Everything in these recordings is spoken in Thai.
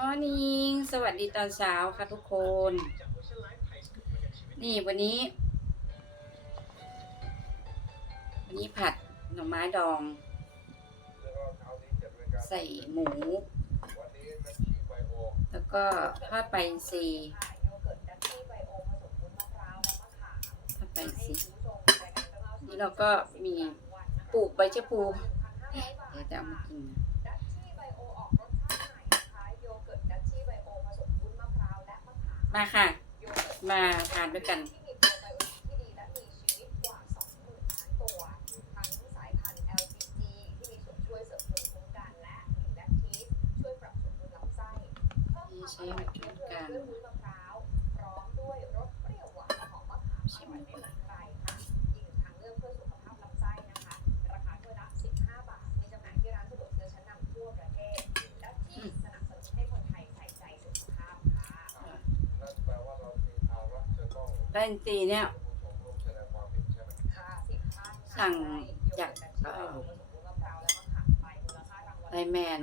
morning สวัสดีตอนเช้าค่ะทุกคน นี่วันนี้ วันนี้ผัดหน่อไม้ดอง ใส่หมู แล้วก็ทอดไปลาอินทรีย์ทอดไปลาอินทรีย์นี่เราก็มีปลูกใบชะพูเดี๋ยวจะเอามากิน มาค่ะ มาทานด้วยกันนี่ใช้วิธีการชิมดูก่อน ปลาอิ นทรีเนี่ย สั่งจากไลแมน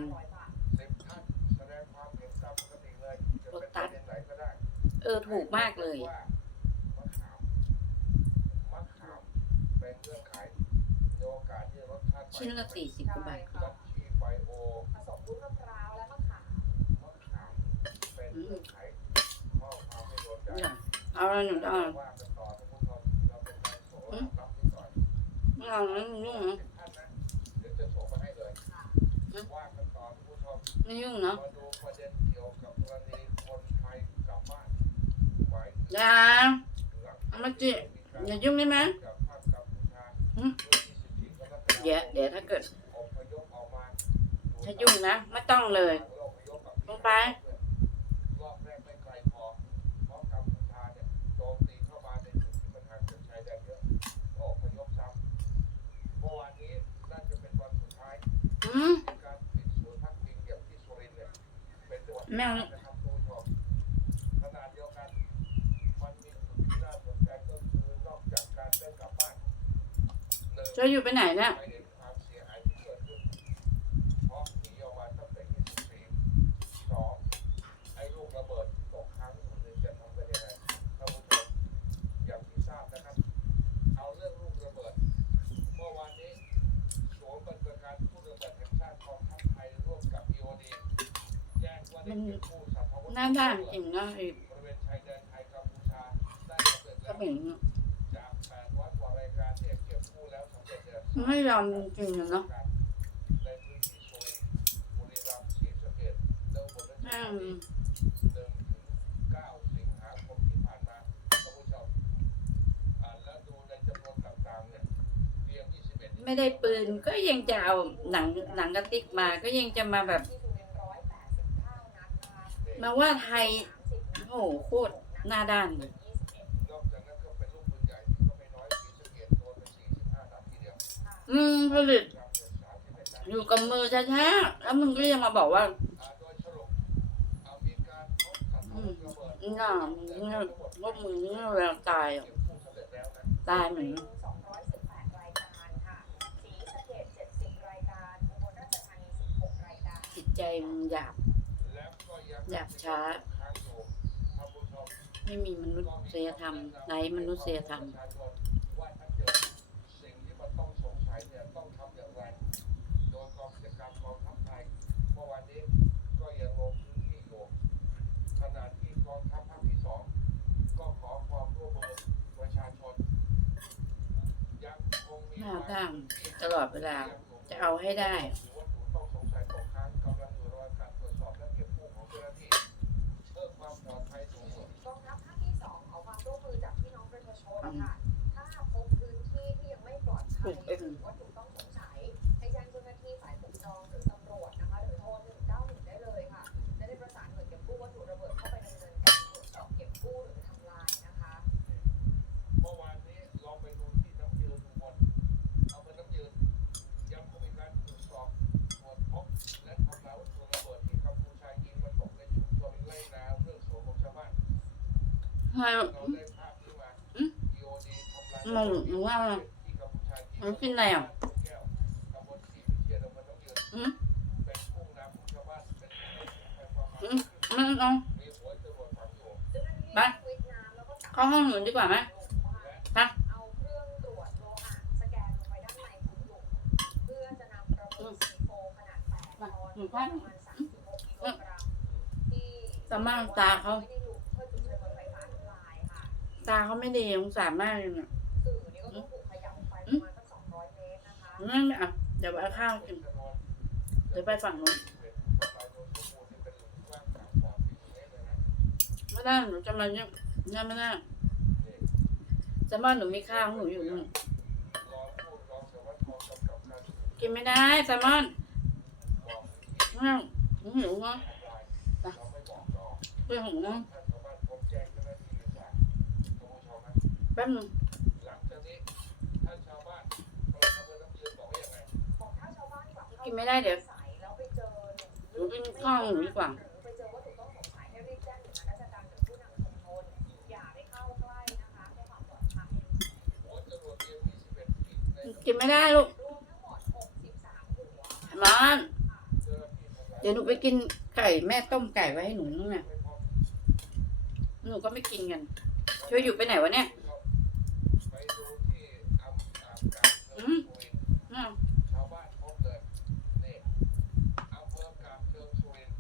โลตัสเออ ถูกมากเลยชิ้นละสี่สิบกว่าบาทอืม เอาแล้วหนูจะเอาอืมไม่เอาแล้วยุ่งนะไม่ยุ่งเนาะอย่าเอามาจิอย่ายุ่งได้ไหมอืมเดี๋ยวเดี๋ยวถ้าเกิด ถ้ายุ่งนะ ไม่ต้องเลย ลงไป รอบแรกไม่ไกลพอเพราะกัมพูชาเนี่ยโจมตีเข้ามาในจุดที่มันห่างจากชายแดนเยอะก็อพยพซ้ำเมื่อวานนี้น่าจะเป็นวันสุดท้าย อืม ในการปิดศูนย์พักพิงอย่างที่สุรินทร์เนี่ยเป็นจังหวัด แมว นะครับคุณผู้ชมขนาดเดียวกันมันมีจุดที่น่าสนใจก็คือนอกจากการได้กลับบ้าน หนึ่งจะอยู่ไปไหนเนี่ยไม่เห็นความเสียหายที่เกิดขึ้นเพราะหนีออกมาตั้งแต่20ปีสองไอ้ลูกระเบิดตกค้างอยู่นี่จะทำกันยังไงท่านผู้ชมอย่างที่ทราบนะครับเอาเรื่องลูกระเบิดเมื่อวานนี้ศูนย์ปฏิบัติการผู้ระเบิดแห่งชาติกองทัพไทยร่วมกับ EOD แจ้งว่าได้เก็บกู้สัมภาระหน้าด้านจริงนะ ไม่ยอมจริงๆเนาะในพื้นเกษและอุบลราชอืธามนีหนึ่งถึงเก้าสิงหาคมที่ผ่านมาท่านผู้ชมอ่าแล้วดูในจำนวนต่างๆเนี่ยเพียง21ไม่ได้ปืนก็ยังจะเอาหนังหนังกระติกมาก็ยังจะมาแบบ มาว่าไทยโอ้โหโคตรหน้าด้านเลย อืมผลิต อยู่กับมือแท้ๆแล้วมึงก็ยังมาบอกว่าอ่าโดยสรุปอ่ามีการพบสัตว์อาวุธระเบิดหน้ามึงเนี่ยว่ามึงเนี่ยเวลาตายอะตายเหมือนจิตใจมึงหยาบหยาบช้า ไม่มีมนุษยธรรมไร้มนุษยธรรม ยเนี่ยต้องทำอย่างไร โดยกองกิจการกองทัพไทยเมื่อวานนี้ก็ยังลงพื้นที่อยู่ขณะที่กองทัพภาคที่สองก็ขอความร่วมมือประชาชนยังคงมีหน้าด้านตลอดเวลา จะเอาให้ได้วัตถุต้องสงสัยตกค้างกำลังอยู่ระหว่างการตรวจสอบและเก็บกู้ของเจ้าหน้าที่เพื่อความปลอดภัยสูงสุด กองทัพภาคที่2ขอความร่วมมือจากพี่น้องประชาชนค่ะ ทำไมเราได้ภาพนี้มาอืม EOD ทำลายมึงมึงว่าที่กัมพูชายิงมันกินอะไรอะแก้วตำบลศรีวิเชียรอำเภอน้ำยืนอืมเป็นทุ่งนาของชาวบ้านเป็นทุ่งนาของความหมายอืมคือเอามีหัวจรวดฝังอยู่ไปเข้าห้องหนูดีกว่าไหมไปเอาเครื่องตรวจโลหะสแกนลงไปด้านในของหลุมเพื่อจะนำระเบิดซีโฟขนาด8ปอนด์หนูประพลาดมาณ36กิโลกรัมที่ตาม่างตาเขา ตาเขาไม่ดีสงสารมากเลยเนี่ยสื่อนี่ก็ต้องถูกขยับออกไปประมาณสัก200เมตรนะคะนั่นอะเดี๋ยวเอาข้าวกินเดี๋ยวไปฝั่งนู้นไม่ได้หนูจะมาเนี่ยเนี่ยไม่ได้จะว่าหนูมีข้าวของหนูอยู่นู่นกินไม่ได้แซลมอนไม่เอาหนูหิวเนาะไปของน้อง แป๊บนึงหลังจากนี้ท่านชาวบ้านพลเมืองน้ำยืนบอกว่ายังไงบอกถ้าชาวบ้านกลับเข้ากินไม่ได้เดี๋ยวใส่แล้วไปเจอหนูกินข้าวของหนูดีกว่าหรือไปเจอวัตถุต้องสงสัยให้รีบแจ้งหน่วยงานราชการหรือผู้นำชุมชนอย่าได้เข้าใกล้นะคะเพื่อความปลอดภัยหัวจรวดเรียน21ขีดในกินไม่ได้ลูกรวมทั้งหมด63หัวมอนเจ้าหน้าที่ทำลายเดี๋ยวหนูไปกินไก่แม่ต้มไก่ไว้ให้หนูนู่นน่ะไม่พบหนูก็ไม่กินกันช่วยอยู่ไปไหนวะเนี่ย ไปดูที่อำอาบการเชิงสุรินทร์ อ้าว ชาวบ้านพบเลยนี่อำเภอกาบเชิงสุรินทร์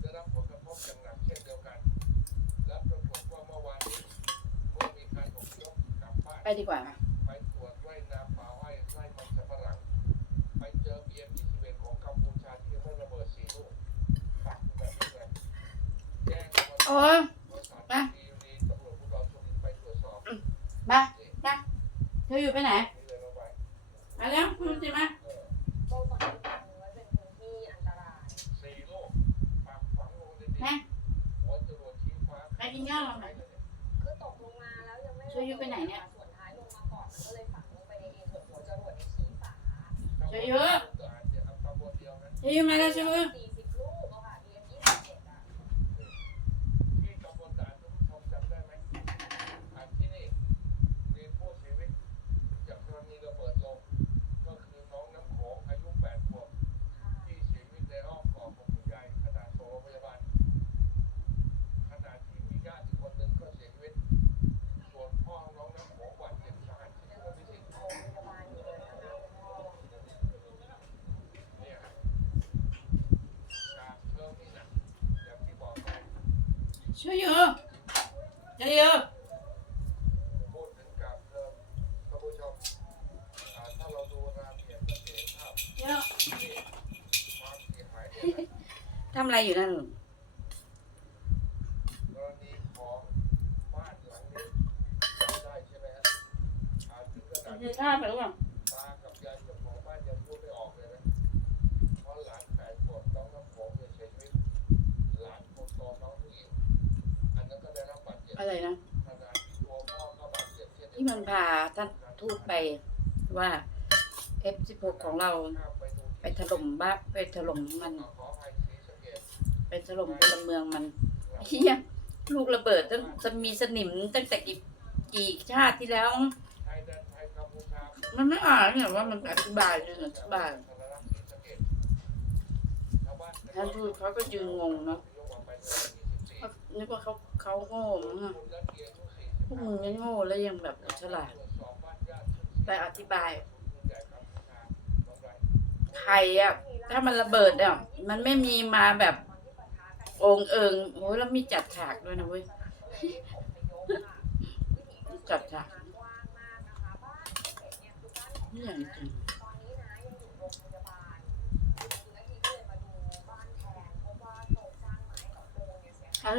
ได้รับผลกระทบอย่างหนักเช่นเดียวกัน และปรากฏว่าเมื่อวานนี้เมื่อมีการอพยพกลับบ้าน ไป ดีกว่าค่ะไปตรวจไร่นาป่าอ้อยไร่มันสำปะหลัง ไปเจอเบียร์21ของกัมพูชาที่ไม่ระเบิดสี่ลูกปักอยู่แบบนี้เลยแจ้งบริษัทโอ้ยบริษัทไปดีดีตำรวจภูธรสุรินทร์ไปตรวจสอบมามาเธออยู่ไปไหนนี่เลยลงไปมาแล้วคุณจิมาเออก็ตอนนี้กันไว้เป็นพื้นที่อันตราย สี่ลูกปักฝังลงในดินแม่หัวจรวดชี้ฟ้า ไปกินข้าวเราหน่อย คือตกลงมาแล้วยังไม่ช่วยยุไปไหนเนี่ย ช่วยเยอะอาจจะเอาตำบลเดียวนะช่วยอยู่มาแล้วช่วยอยู่ สี่สิบลูกอะค่ะ BM ยี่สิบเอ็ดอะ ที่ตำบลด่านทุกผู้ชมจำได้ไหมอันที่นี่มีผู้เสียชีวิตจากกรณีระเบิดลง ก็คือน้องน้ำโขงอายุ8ขวบ ที่เสียชีวิตในอ้อมกอดของคุณยายขณะส่งโรงพยาบาลขณะที่มีญาติอีกคนหนึ่งก็เสียชีวิต ส่วนพ่อของน้องน้ำโขงบาดเจ็บสาหัสที่โรงพยาบาล โรงพยาบาลอยู่เลยนะคะคุณพ่อ เนี่ยครับการเพิ่มนี่นะอย่างที่บอกไป ช่วยอยู่ช่วยอยู่พูดถึงการเพิ่มท่านผู้ชมอ่าถ้าเราดูรายละเอียดก็จะเห็นภาพเยอะที่ความเสียหายเนี่ยนะทำอะไรอยู่นั่นลูกกรณีของบ้านหลังนี้จำได้ใช่ไหมฮะอาจถึงขนาดกินข้าวไปหรือเปล่าตากับยายเจ้าของบ้านยังพูดไม่ออกเลยนะเพราะหลานแปดขวบน้องน้ำโอะไรนะที่มันพาท่านทูตไปว่า F16 ของเราไปถล่มบ้านไปถล่มมัน ไปถล่มพลเมืองมันเฮียลูกระเบิดตั้งจะมีสนิมตั้งแต่กี่กี่ชาติที่แล้ว มันไม่อ่านเนี่ยว่ามันอธิบายเลยอธิบายธนรักษ์ศรีสะเกษชาวบ้านท่านทูตเขาก็ยืนงงเนาะ นที่นึกว่าเขาเขาโง่มั้งอะคุณรัตเกียรติอายุสี่พวกมึงยังโง่แล้วยังแบบฉลาดตรวจสอบบ้านญาติไปอธิบายคุณใหญ่กัมพูชาน้องไรไทยอะถ้ามันระเบิดอะมันไม่มีมาแบบองค์เอิงโอ้ยแล้วมีจัดฉากด้วยนะเว้ยจัดฉากนี่อย่างจริง